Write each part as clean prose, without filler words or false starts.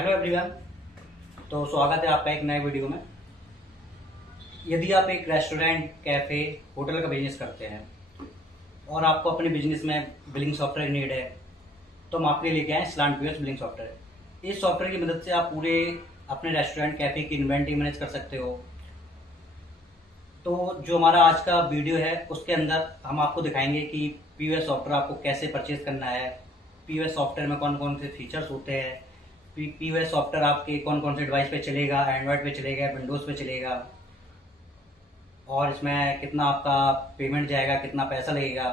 Hello everyone. तो स्वागत है आपका एक नए वीडियो में। यदि आप एक रेस्टोरेंट, कैफ़े, होटल का बिजनेस करते हैं और आपको अपने बिजनेस में बिलिंग सॉफ्टवेयर नीड है, तो हम आपके लिए लेके आए स्लांट पीओएस बिलिंग सॉफ्टवेयर। इस सॉफ्टवेयर की मदद से आप पूरे अपने रेस्टोरेंट, कैफ़े की इन्वेंटरी मैनेज कर सकते हो। तो जो हमारा आज का वीडियो है उसके अंदर हम आपको दिखाएंगे कि पीओएस सॉफ्टवेयर आपको कैसे परचेज करना है, पीओएस सॉफ्टवेयर में कौन कौन से फीचर्स होते हैं, पीओएस सॉफ्टवेयर आपके कौन कौन से डिवाइस पे चलेगा, एंड्रॉयड पे चलेगा, विंडोज़ पे चलेगा, और इसमें कितना आपका पेमेंट जाएगा, कितना पैसा लगेगा।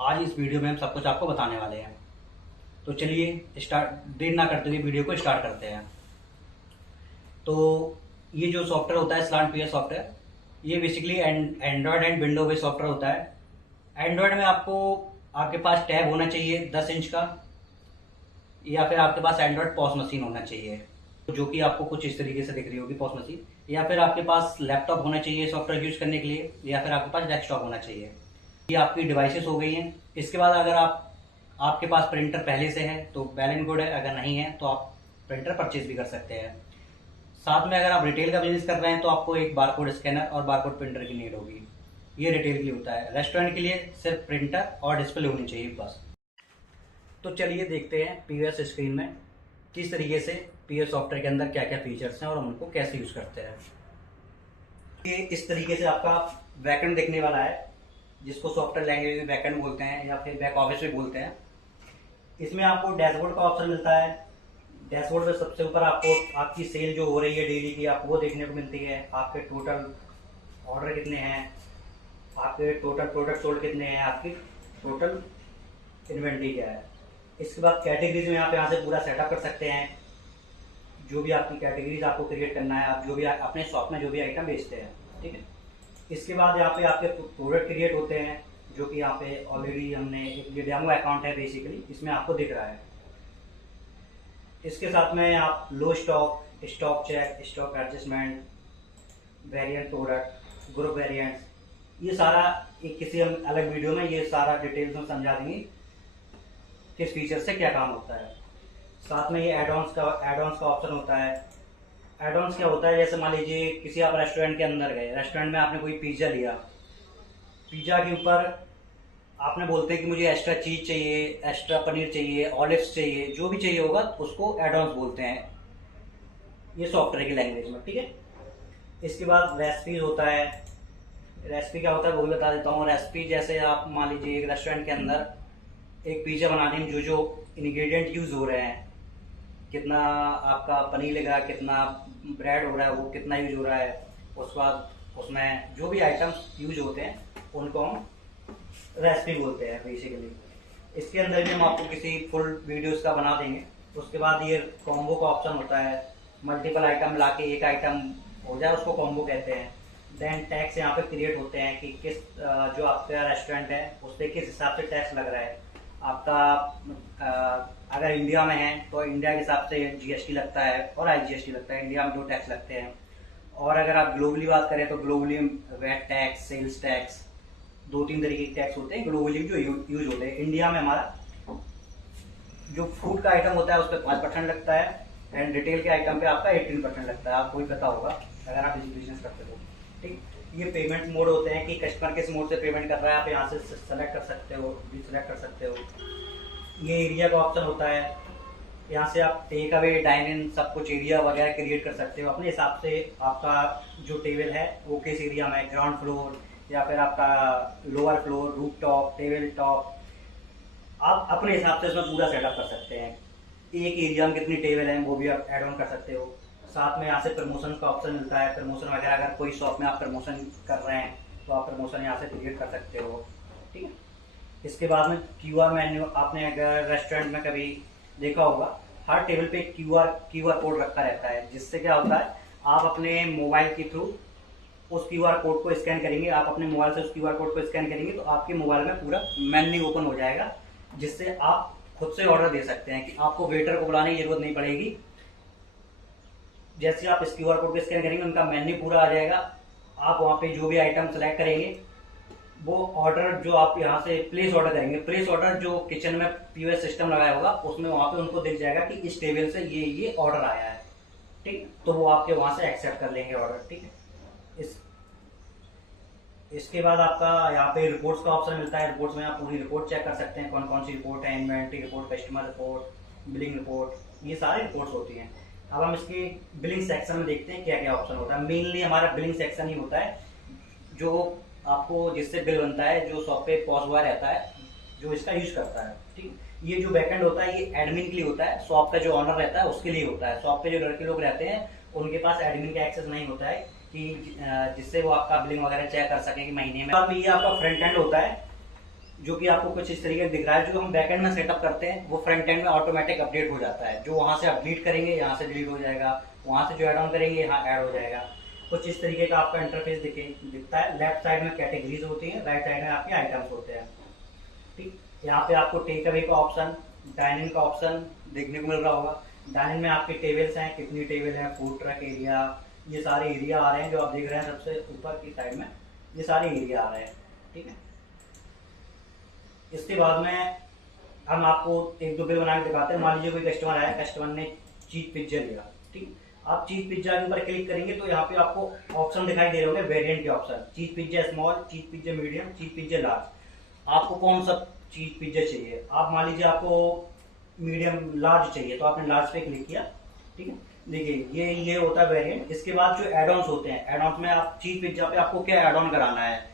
आज इस वीडियो में हम सब कुछ आपको बताने वाले हैं। तो चलिए देर ना करते हुए वीडियो को स्टार्ट करते हैं। तो ये जो सॉफ्टवेयर होता है स्लांट पीओएस सॉफ्टवेयर, ये basically Android and window based software होता है। एंड्रॉयड में आपको आपके पास टैब होना चाहिए 10 इंच का, या फिर आपके पास एंड्रॉयड पॉस मशीन होना चाहिए, जो कि आपको कुछ इस तरीके से दिख रही होगी पॉस मशीन, या फिर आपके पास लैपटॉप होना चाहिए सॉफ्टवेयर यूज करने के लिए, या फिर आपके पास डेस्कटॉप होना चाहिए। ये आपकी डिवाइसेस हो गई हैं। इसके बाद अगर आपके पास प्रिंटर पहले से है तो वेल एंड गुड है, अगर नहीं है तो आप प्रिंटर परचेज भी कर सकते हैं। साथ में अगर आप रिटेल का बिजनेस कर रहे हैं तो आपको एक बारकोड स्कैनर और बारकोड प्रिंटर की नीड होगी। ये रिटेल के लिए होता है। रेस्टोरेंट के लिए सिर्फ प्रिंटर और डिस्प्ले होनी चाहिए बस। तो चलिए देखते हैं पीओएस स्क्रीन में किस तरीके से पीओएस सॉफ्टवेयर के अंदर क्या क्या फीचर्स हैं और हम उनको कैसे यूज करते हैं। ये इस तरीके से आपका बैकएंड दिखने वाला है, जिसको सॉफ्टवेयर लैंग्वेज में बैकएंड बोलते हैं या फिर बैक ऑफिस में बोलते हैं। इसमें आपको डैशबोर्ड का ऑप्शन मिलता है। डैशबोर्ड पे सबसे ऊपर आपको आपकी सेल जो हो रही है डेली की, आपको वो देखने को मिलती है। आपके टोटल ऑर्डर कितने हैं, आपके टोटल प्रोडक्ट सोल्ड कितने हैं, आपकी टोटल इन्वेंट्री क्या है। इसके बाद कैटेगरीज में आप यहाँ से पूरा सेटअप कर सकते हैं। जो भी आपकी कैटेगरीज आपको क्रिएट करना है, आप जो भी अपने शॉप में जो भी आइटम बेचते हैं, ठीक है। इसके बाद यहाँ पे आपके प्रोडक्ट क्रिएट होते हैं, जो कि यहाँ पे ऑलरेडी हमने एक डेमो अकाउंट है बेसिकली, इसमें आपको दिख रहा है। इसके साथ में आप low stock, stock check, stock adjustment, variant product, group variants, ये सारा एक किसी हम अलग वीडियो में ये सारा डिटेल्स में समझा देंगे किस फीचर से क्या काम होता है। साथ में ये एडॉन्स का ऑप्शन होता है। एडॉन्स क्या होता है, जैसे मान लीजिए किसी आप रेस्टोरेंट के अंदर गए, रेस्टोरेंट में आपने कोई पिज्ज़ा लिया, पिज्ज़ा के ऊपर आपने बोलते हैं कि मुझे एक्स्ट्रा चीज़ चाहिए, एक्स्ट्रा पनीर चाहिए, ऑलिव्स चाहिए, जो भी चाहिए होगा उसको एडॉन्स बोलते हैं ये सॉफ्टवेयर की लैंग्वेज में, ठीक है। इसके बाद रेसिपीज होता है। रेसिपी क्या होता है वो भी बता देता हूँ। रेसिपी जैसे आप मान लीजिए एक रेस्टोरेंट के अंदर एक पिज्ज़ा बनाने में जो जो इंग्रेडिएंट यूज़ हो रहे हैं, कितना आपका पनीर लगा, कितना ब्रेड हो रहा है, वो कितना यूज हो रहा है, उसके बाद उसमें जो भी आइटम्स यूज होते हैं उनको हम रेसिपी बोलते हैं बेसिकली। इसके अंदर भी हम आपको किसी फुल वीडियोस का बना देंगे। उसके बाद ये कॉम्बो का ऑप्शन होता है। मल्टीपल आइटम ला के एक आइटम हो जाए उसको कॉम्बो कहते हैं। देन टैक्स यहाँ पे क्रिएट होते हैं कि किस जो आपका रेस्टोरेंट है उस पर किस हिसाब से टैक्स लग रहा है आपका। अगर इंडिया में है तो इंडिया के हिसाब से जीएसटी लगता है और आईजीएसटी लगता है। इंडिया में 2 टैक्स लगते हैं। और अगर आप ग्लोबली बात करें तो globally VAT tax, sales tax, 2-3 तरीके के टैक्स होते हैं ग्लोबली जो यूज होते हैं। इंडिया में हमारा जो फूड का आइटम होता है उस पर 5% लगता है, एंड रिटेल के आइटम पे आपका 18% लगता है। आपको भी पता होगा अगर आप बिजनेस करते हो, ठीक। ये पेमेंट मोड होते हैं कि कस्टमर किस मोड से पेमेंट कर रहा है, आप यहाँ से सेलेक्ट कर सकते हो, भी सिलेक्ट कर सकते हो। ये एरिया का ऑप्शन होता है। यहाँ से आप टेक अवे, डाइन इन, सब कुछ एरिया वगैरह क्रिएट कर सकते हो अपने हिसाब से। आपका जो टेबल है वो किस एरिया में, ग्राउंड फ्लोर या फिर आपका lower floor, roof top, table top, आप अपने हिसाब से उसमें पूरा सेटअप कर सकते हैं। एक एरिया में कितनी टेबल है वो भी आप एड ऑन कर सकते हो। साथ में यहाँ से प्रमोशन का ऑप्शन मिलता है। प्रमोशन वगैरह अगर कोई शॉप में आप प्रमोशन कर रहे हैं तो आप प्रमोशन यहाँ से क्रिएट कर सकते हो, ठीक है। इसके बाद में क्यूआर मेन्यू, आपने अगर रेस्टोरेंट में कभी देखा होगा हर टेबल पे क्यूआर कोड रखा रहता है, जिससे क्या होता है आप अपने मोबाइल के थ्रू उस क्यूआर कोड को स्कैन करेंगे। आप अपने मोबाइल से उस क्यूआर कोड को स्कैन करेंगे तो आपके मोबाइल में पूरा मेन्यू ओपन हो जाएगा, जिससे आप खुद से ऑर्डर दे सकते हैं कि आपको वेटर को बुलाने की जरूरत नहीं पड़ेगी। जैसे आप इस क्यूआर कोड को स्कैन करेंगे उनका मेन्यू पूरा आ जाएगा। आप वहाँ पे जो भी आइटम सेलेक्ट करेंगे वो ऑर्डर जो आप यहाँ से प्लेस ऑर्डर करेंगे, प्लेस ऑर्डर जो किचन में पीओएस सिस्टम लगाया होगा उसमें वहां पे उनको दिख जाएगा कि इस टेबल से ये ऑर्डर आया है, ठीक। तो वो आपके वहां से एक्सेप्ट कर लेंगे ऑर्डर, ठीक है। इसके बाद आपका यहाँ पे रिपोर्ट्स का ऑप्शन मिलता है। रिपोर्ट्स में आप पूरी रिपोर्ट चेक कर सकते हैं, कौन कौन सी रिपोर्ट है, inventory report, customer report, billing report, ये सारी रिपोर्ट्स होती हैं। अब हम इसके बिलिंग सेक्शन में देखते हैं क्या क्या ऑप्शन होता है। मेनली हमारा बिलिंग सेक्शन ही होता है जो आपको जिससे बिल बनता है, जो शॉप पे पॉस हुआ रहता है, जो इसका यूज करता है, ठीक। ये जो बैकएंड होता है ये एडमिन के लिए होता है, शॉप का जो ऑनर रहता है उसके लिए होता है। शॉप पे जो लड़के लोग रहते हैं उनके पास एडमिन का एक्सेस नहीं होता है कि जिससे वो आपका बिलिंग वगैरह चेक कर सके कि महीने में। अब ये आपका फ्रंट एंड होता है जो कि आपको कुछ इस तरीके से दिख रहा है। जो हम बैकएंड में सेटअप करते हैं वो फ्रंट एंड में ऑटोमेटिक अपडेट हो जाता है। जो वहां से आप डिलीट करेंगे यहाँ से डिलीट हो जाएगा, वहां से जो एड ऑन करेंगे यहाँ ऐड हो जाएगा। कुछ इस तरीके का आपका इंटरफेस दिखता है। लेफ्ट साइड में कैटेगरीज होती है, राइट साइड में आपके आइटम्स होते हैं, ठीक। यहाँ पे आपको टेक अवे का ऑप्शन, डाइनिंग का ऑप्शन देखने को मिल रहा होगा। डाइनिंग में आपके टेबल्स हैं, कितनी टेबल है, फूड ट्रक एरिया, ये सारे एरिया आ रहे हैं जो आप देख रहे हैं सबसे ऊपर की साइड में, ये सारे एरिया आ रहे हैं, ठीक है। इसके बाद में हम आपको एक दो बिल बना के दिखाते हैं। मान लीजिए कोई कस्टमर आया, कस्टमर ने चीज पिज्जा लिया, ठीक। आप चीज पिज्जा के ऊपर क्लिक करेंगे तो यहाँ पे आपको ऑप्शन दिखाई दे रहे होंगे, वेरिएंट के ऑप्शन, चीज पिज्जा स्मॉल, चीज पिज्जा मीडियम, चीज पिज्जा लार्ज। आपको कौन सा चीज पिज्जा चाहिए? आप मान लीजिए आपको मीडियम लार्ज चाहिए तो आपने लार्ज पे क्लिक किया, ठीक है। देखिए ये होता है वेरिएंट। इसके बाद जो एड ऑन्स होते हैं, एड ऑन्स में आप चीज पिज्जा पे आपको क्या एड ऑन कराना है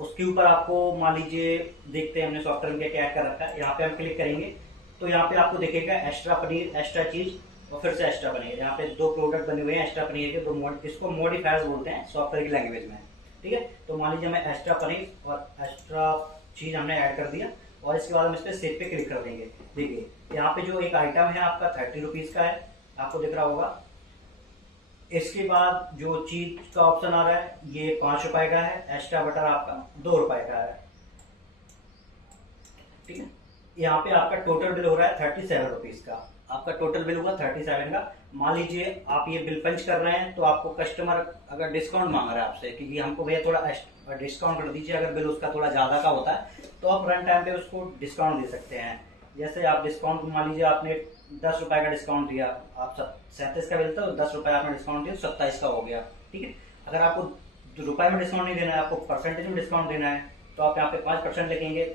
उसके ऊपर आपको मान लीजिए देखते हैं हमने सॉफ्टवेयर में क्या ऐड कर रखा है। यहाँ पे हम क्लिक करेंगे तो यहाँ पे आपको दिखेगा एक्स्ट्रा पनीर, एक्स्ट्रा चीज और फिर से एक्स्ट्रा पनीर। यहाँ पे दो प्रोडक्ट बने हुए हैं एक्स्ट्रा पनीर के, दो इसको मॉडिफायर्स बोलते हैं सॉफ्टवेयर की लैंग्वेज में, ठीक है। तो मान लीजिए हमें एक्स्ट्रा पनीर और एक्स्ट्रा चीज हमने ऐड कर दिया और इसके बाद हम इस पर सेव पे क्लिक कर देंगे। देखिए यहाँ पे जो एक आइटम है आपका 30 रुपीज का है, आपको दिख रहा होगा। इसके बाद जो चीज का ऑप्शन आ रहा है ये 5 रुपए का है, एक्स्ट्रा बटर आपका 2 रुपए का है, ठीक है। यहाँ पे आपका टोटल बिल हो रहा है 37 रुपीज का। आपका टोटल बिल हुआ 37 का। मान लीजिए आप ये बिल पंच कर रहे हैं तो आपको कस्टमर अगर डिस्काउंट मांग रहा है आपसे कि ये हमको भैया थोड़ा डिस्काउंट कर दीजिए, अगर बिल उसका थोड़ा ज्यादा का होता है तो आप रन टाइम पे उसको डिस्काउंट दे सकते हैं। जैसे आप डिस्काउंट मान लीजिए आपने 10 रुपए का डिस्काउंट दिया, आप 37 का बिल था तो 10 रुपए आपने डिस्काउंट दिया, 27 का हो गया, ठीक है। अगर आपको रुपए में डिस्काउंट नहीं देना है, आपको परसेंटेज में डिस्काउंट देना है तो आप यहाँ पे 5% लिखेंगे,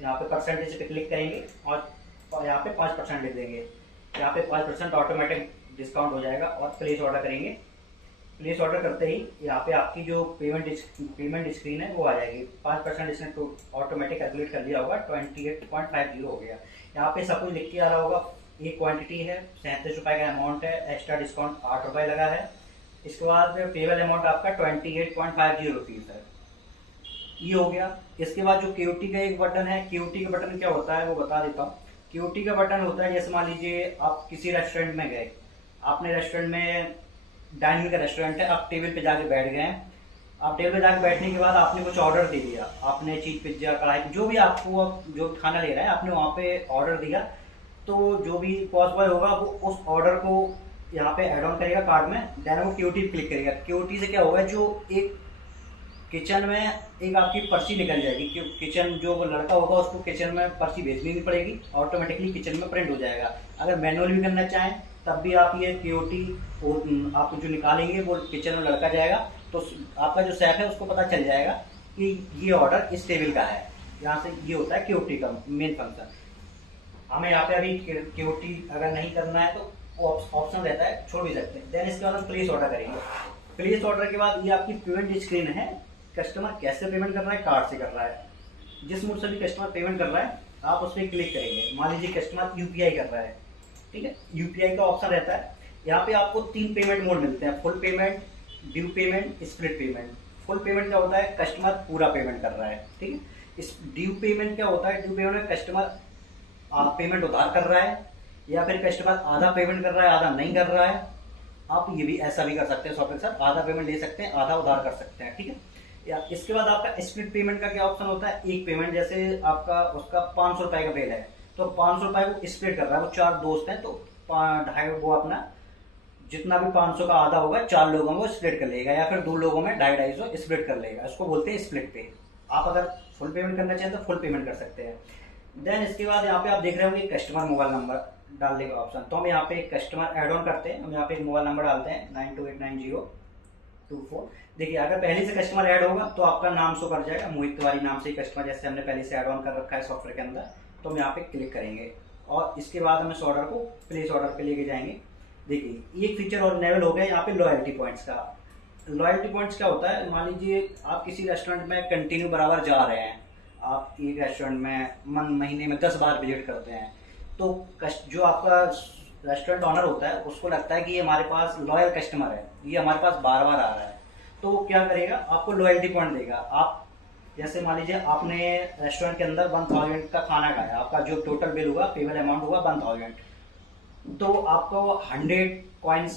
यहाँ पे परसेंटेज पे क्लिक करेंगे और यहाँ पे 5% लिख देंगे। यहाँ पे 5% ऑटोमेटिक डिस्काउंट हो जाएगा और प्लेस ऑर्डर करेंगे। प्लेस ऑर्डर करते ही यहाँ पे आपकी जो पेमेंट स्क्रीन है वो आ जाएगी। 5% इसने ऑटोमेटिक कैलकुलेट कर लिया होगा, 28.50 हो गया। यहाँ पे सब कुछ लिख के आ रहा होगा। ये क्वांटिटी है, 37 रुपए का अमाउंट है, एक्स्ट्रा डिस्काउंट 8 रुपए लगा है। इसके बाद पेबल अमाउंट आपका 28.50 रुपीज है, ये हो गया। इसके बाद जो क्यूटी का एक बटन है, क्यूटी का बटन क्या होता है वो बता देता हूँ। क्यूटी का बटन होता है जैसे मान लीजिए आप किसी रेस्टोरेंट में गए, आपने रेस्टोरेंट में डाइनिंग का रेस्टोरेंट है, आप टेबल पे जाके बैठ गए। आप टेबल पे जाके बैठने के बाद आपने कुछ ऑर्डर दे दिया, आपने चीज पिज्जा कढ़ाई जो भी आपको जो खाना ले रहा है आपने वहां पे ऑर्डर दिया, तो जो भी पॉस बॉय होगा वो उस ऑर्डर को यहाँ पे एड ऑन करेगा कार्ड में, देन वो क्यूटी क्लिक करेगा। क्यूटी से क्या होगा, जो एक किचन में एक आपकी पर्ची निकल जाएगी, किचन जो वो लड़का होगा उसको किचन में पर्ची भेजनी नहीं पड़ेगी, ऑटोमेटिकली किचन में प्रिंट हो जाएगा। अगर मैनुअल भी करना चाहें तब भी आप ये क्यूटी आप जो निकालेंगे वो किचन में लड़का जाएगा तो आपका जो शेफ है उसको पता चल जाएगा कि ये ऑर्डर इस टेबल का है। यहाँ से ये होता है क्यूटी का मेन फंक्शन। हमें यहाँ पे अभी क्यूटी अगर नहीं करना है तो ऑप्शन रहता है, छोड़ भी सकते हैं। देन इसके बाद हम प्लेस ऑर्डर करेंगे। प्लेस ऑर्डर के बाद ये आपकी पेमेंट स्क्रीन है। कस्टमर कैसे पेमेंट कर रहा है, कार्ड से कर रहा है, जिस मोड से भी कस्टमर पेमेंट कर रहा है आप उस पर क्लिक करेंगे। मान लीजिए कस्टमर यूपीआई कर रहा है, ठीक है, यूपीआई का ऑप्शन रहता है। यहाँ पे आपको 3 पेमेंट मोड मिलते हैं, full payment, due payment, split payment. Full payment क्या होता है, कस्टमर पूरा पेमेंट कर रहा है, ठीक है। इस ड्यू पेमेंट क्या होता है, ड्यू पेमेंट में कस्टमर पेमेंट उधार कर रहा है या फिर कस्टमर आधा पेमेंट कर रहा है आधा नहीं कर रहा है। आप ये भी ऐसा भी कर सकते हैं, सॉफ्टवेयर के साथ आधा पेमेंट ले सकते हैं आधा उधार कर सकते हैं, ठीक है। या इसके बाद आपका स्प्लिट पेमेंट का क्या ऑप्शन होता है, एक पेमेंट जैसे आपका उसका 500 रुपए का बिल है तो 500 रुपए को स्प्लिट कर रहा है, वो 4 दोस्त हैं तो 2.5 वो अपना जितना भी 500 का आधा होगा 4 लोगों में वो स्प्लिट कर लेगा या फिर 2 लोगों में 250 स्प्लिट कर लेगा, इसको बोलते हैं स्प्लिट पे, आप अगर फुल पेमेंट करना चाहें तो फुल पेमेंट कर सकते हैं। देन इसके बाद यहाँ पे आप देख रहे होंगे कस्टमर मोबाइल नंबर डालने का ऑप्शन, तो हम यहाँ पे एक कस्टमर ऐड ऑन करते हैं। हम यहाँ पे एक मोबाइल नंबर डालते हैं 92890224। देखिए अगर पहले से कस्टमर ऐड होगा तो आपका नाम शो कर जाएगा, मोहित तिवारी नाम से कस्टमर जैसे हमने पहले से ऐड ऑन कर रखा है सॉफ्टवेयर के अंदर। तो हम यहाँ पे क्लिक करेंगे और इसके बाद हम इस ऑर्डर को प्लेस ऑर्डर पे लेके जाएंगे। देखिए एक फीचर और इनेबल हो गया यहाँ पे लॉयल्टी पॉइंट्स का। लॉयल्टी पॉइंट्स क्या होता है, मान लीजिए आप किसी रेस्टोरेंट में कंटिन्यू बराबर जा रहे हैं, आप एक रेस्टोरेंट में महीने में 10 बार विजिट करते हैं, तो जो आपका रेस्टोरेंट ऑनर होता है उसको लगता है कि ये हमारे पास लॉयल कस्टमर है, ये हमारे पास बार बार आ रहा है, तो क्या करेगा, आपको लॉयल्टी पॉइंट देगा। आप जैसे मान लीजिए आपने रेस्टोरेंट के अंदर 1000 का खाना खाया, आपका जो टोटल बिल हुआ, पेबल अमाउंट हुआ 1000, तो आपको 100 कॉइन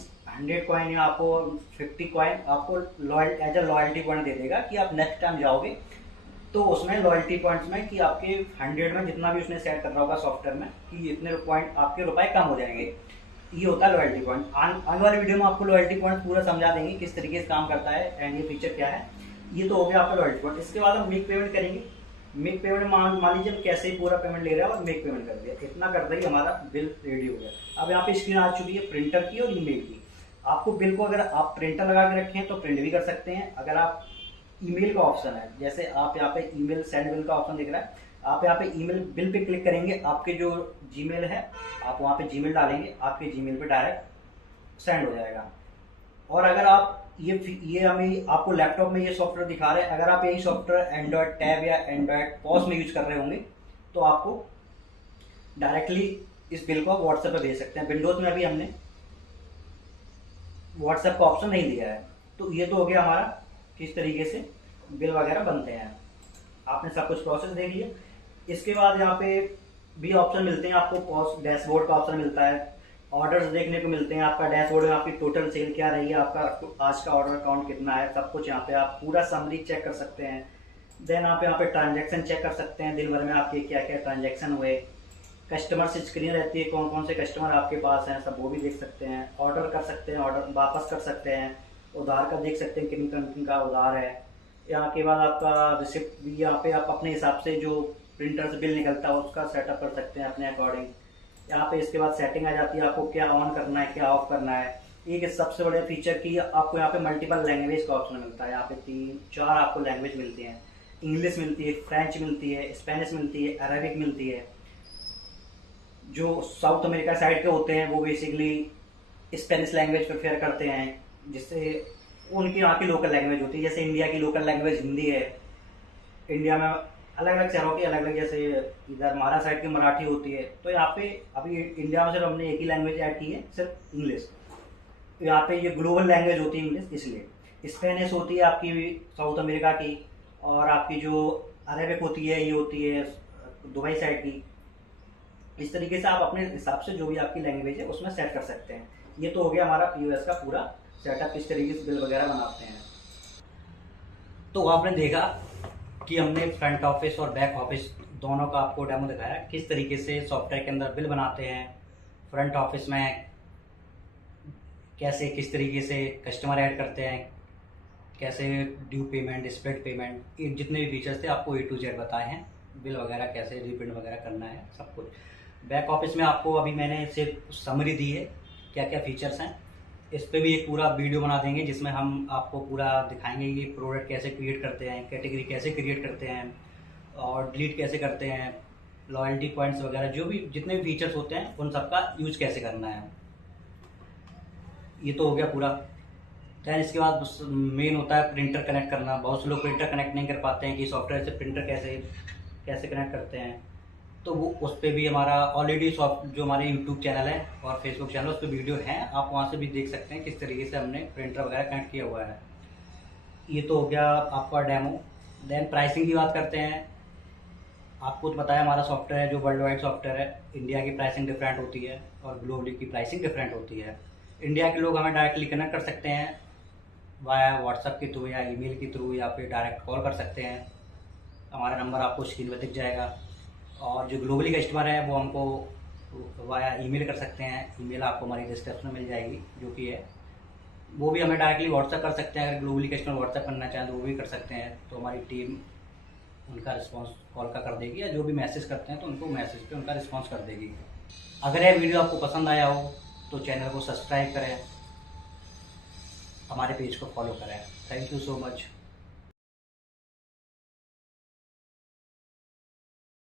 या आपको 50 कॉइन आपको एज ए लॉयल्टी पॉइंट दे देगा कि आप नेक्स्ट टाइम जाओगे तो उसमें लॉयल्टी पॉइंट्स में कि आपके 100 में जितना भी उसने सेट कर रहा होगा सॉफ्टवेयर में कि इतने पॉइंट आपके रुपए कम हो जाएंगे, ये होता है लॉयल्टी पॉइंट। आने वाली वीडियो में आपको लॉयल्टी पॉइंट पूरा समझा देंगे किस तरीके से काम करता है एंड ये फीचर क्या है। ये तो हो गया आपका लॉयल्टी पॉइंट। इसके बाद हम मेक पेमेंट करेंगे। मेक पेमेंट मान लीजिए हम कैसे ही पूरा पेमेंट ले रहे हैं और मेक पेमेंट कर दिया, इतना करते ही हमारा बिल रेडी हो गया। अब यहाँ पे स्क्रीन आ चुकी है प्रिंटर की और ईमेल की। आपको बिल को अगर आप प्रिंटर लगा के रखें तो प्रिंट भी कर सकते हैं। अगर आप ईमेल का ऑप्शन है, जैसे आप यहाँ पे ईमेल सेंड बिल का ऑप्शन दिख रहा है, आप यहाँ पे ईमेल बिल पे क्लिक करेंगे, आपके जो जीमेल है आप वहाँ पे जीमेल डालेंगे, आपके जीमेल पे डायरेक्ट सेंड हो जाएगा। और अगर आप ये हमें आपको लैपटॉप में ये सॉफ्टवेयर दिखा रहे हैं, अगर आप यही सॉफ्टवेयर एंड्रॉयड टैब या एंड्रॉयड पॉज में यूज कर रहे होंगे तो आपको डायरेक्टली इस बिल को व्हाट्सएप पे भेज सकते हैं। विंडोज में अभी हमने व्हाट्सएप का ऑप्शन नहीं दिया है। तो ये तो हो गया हमारा किस तरीके से बिल वगैरह बनते हैं। आपने सब कुछ प्रोसेस देख लिया। इसके बाद यहाँ पे भी ऑप्शन मिलते हैं आपको, डैशबोर्ड का ऑप्शन मिलता है, ऑर्डर्स देखने को मिलते हैं। आपका डैशबोर्ड में आपकी टोटल सेल क्या रही है, आपका आज का ऑर्डर काउंट कितना है, सब कुछ यहाँ पे आप पूरा समरी चेक कर सकते हैं। देन आप यहाँ पे ट्रांजैक्शन चेक कर सकते हैं, दिन भर में आपके क्या क्या ट्रांजैक्शन हुए। कस्टमर से स्क्रीन रहती है, कौन कौन से कस्टमर आपके पास हैं सब वो भी देख सकते हैं। ऑर्डर कर सकते हैं, ऑर्डर वापस कर सकते हैं, उधार का देख सकते हैं किन कंपनी का उधार है। यहाँ के बाद आपका रिसिप्ट भी यहाँ पे आप अपने हिसाब से जो प्रिंटर से बिल निकलता है उसका सेटअप कर सकते हैं अपने अकॉर्डिंग। यहाँ पे इसके बाद सेटिंग आ जाती है, आपको क्या ऑन करना है क्या ऑफ करना है। एक सबसे बड़े फीचर की आपको यहाँ पे मल्टीपल लैंग्वेज का ऑप्शन मिलता है। यहाँ पे 3-4 आपको लैंग्वेज मिलती हैं, इंग्लिश मिलती है, फ्रेंच मिलती है, स्पेनिश मिलती है, अरेबिक मिलती है। जो साउथ अमेरिका साइड के होते हैं वो बेसिकली स्पेनिश लैंग्वेज प्रेफर करते हैं, जिससे उनकी यहाँ की लोकल लैंग्वेज होती है। जैसे इंडिया की लोकल लैंग्वेज हिंदी है, इंडिया में अलग अलग शहरों की अलग अलग, जैसे इधर महाराष्ट्र साइड की मराठी होती है। तो यहाँ पे अभी इंडिया में सिर्फ हमने एक ही लैंग्वेज ऐड की है, सिर्फ इंग्लिश। तो यहाँ पे ये ग्लोबल लैंग्वेज होती है इंग्लिश, इसलिए स्पेनिश होती है आपकी साउथ अमेरिका की, और आपकी जो अरेबिक होती है ये होती है दुबई साइड की। इस तरीके से आप अपने हिसाब से जो भी आपकी लैंग्वेज है उसमें सेट कर सकते हैं। ये तो हो गया हमारा पीओएस का पूरा सेटअप, किस तरीके से बिल वगैरह बनाते हैं। तो आपने देखा कि हमने फ्रंट ऑफिस और बैक ऑफिस दोनों का आपको डेमो दिखाया, किस तरीके से सॉफ्टवेयर के अंदर बिल बनाते हैं। फ्रंट ऑफिस में कैसे किस तरीके से कस्टमर ऐड करते हैं, कैसे ड्यू पेमेंट, स्प्लिट पेमेंट, ये जितने भी फीचर्स थे आपको A to Z बताए हैं। बिल वगैरह कैसे रीप्रिंट वगैरह करना है सब कुछ। बैक ऑफिस में आपको अभी मैंने सिर्फ समरी दी है क्या क्या फीचर्स हैं। इस पे भी एक पूरा वीडियो बना देंगे जिसमें हम आपको पूरा दिखाएंगे कि प्रोडक्ट कैसे क्रिएट करते हैं, कैटेगरी कैसे क्रिएट करते हैं और डिलीट कैसे करते हैं, लॉयल्टी पॉइंट्स वगैरह जो भी जितने भी फीचर्स होते हैं उन सब का यूज कैसे करना है। ये तो हो गया पूरा। दैन इसके बाद मेन होता है प्रिंटर कनेक्ट करना। बहुत से लोग प्रिंटर कनेक्ट नहीं कर पाते हैं कि सॉफ्टवेयर से प्रिंटर कैसे कनेक्ट करते हैं, तो वो उस पर भी हमारा ऑलरेडी जो हमारे यूट्यूब चैनल है और फेसबुक चैनल उस पर वीडियो हैं, आप वहाँ से भी देख सकते हैं किस तरीके से हमने प्रिंटर वगैरह कनेक्ट किया हुआ है। ये तो हो गया आपका डेमो। देन प्राइसिंग की बात करते हैं। आपको तो बताया हमारा सॉफ्टवेयर है जो वर्ल्ड वाइड सॉफ्टवेयर है, इंडिया की प्राइसिंग डिफरेंट होती है और ग्लोबली की प्राइसिंग डिफरेंट होती है। इंडिया के लोग हमें डायरेक्टली कनेक्ट कर सकते हैं वाया व्हाट्सएप के थ्रू या ईमेल के थ्रू, या फिर डायरेक्ट कॉल कर सकते हैं। हमारा नंबर आपको स्क्रीन पर दिख जाएगा। और जो ग्लोबली कस्टमर है वो हमको वाया ईमेल कर सकते हैं। ईमेल आपको हमारी डिस्क्रिप्शन में मिल जाएगी जो कि है, वो भी हमें डायरेक्टली व्हाट्सएप कर सकते हैं। अगर ग्लोबली कस्टमर व्हाट्सएप करना चाहें तो वो भी कर सकते हैं। तो हमारी टीम उनका रिस्पांस कॉल का कर देगी, या जो भी मैसेज करते हैं तो उनको मैसेज पे उनका रिस्पांस कर देगी। अगर यह वीडियो आपको पसंद आया हो तो चैनल को सब्सक्राइब करें, हमारे पेज को फॉलो करें। Thank you so much.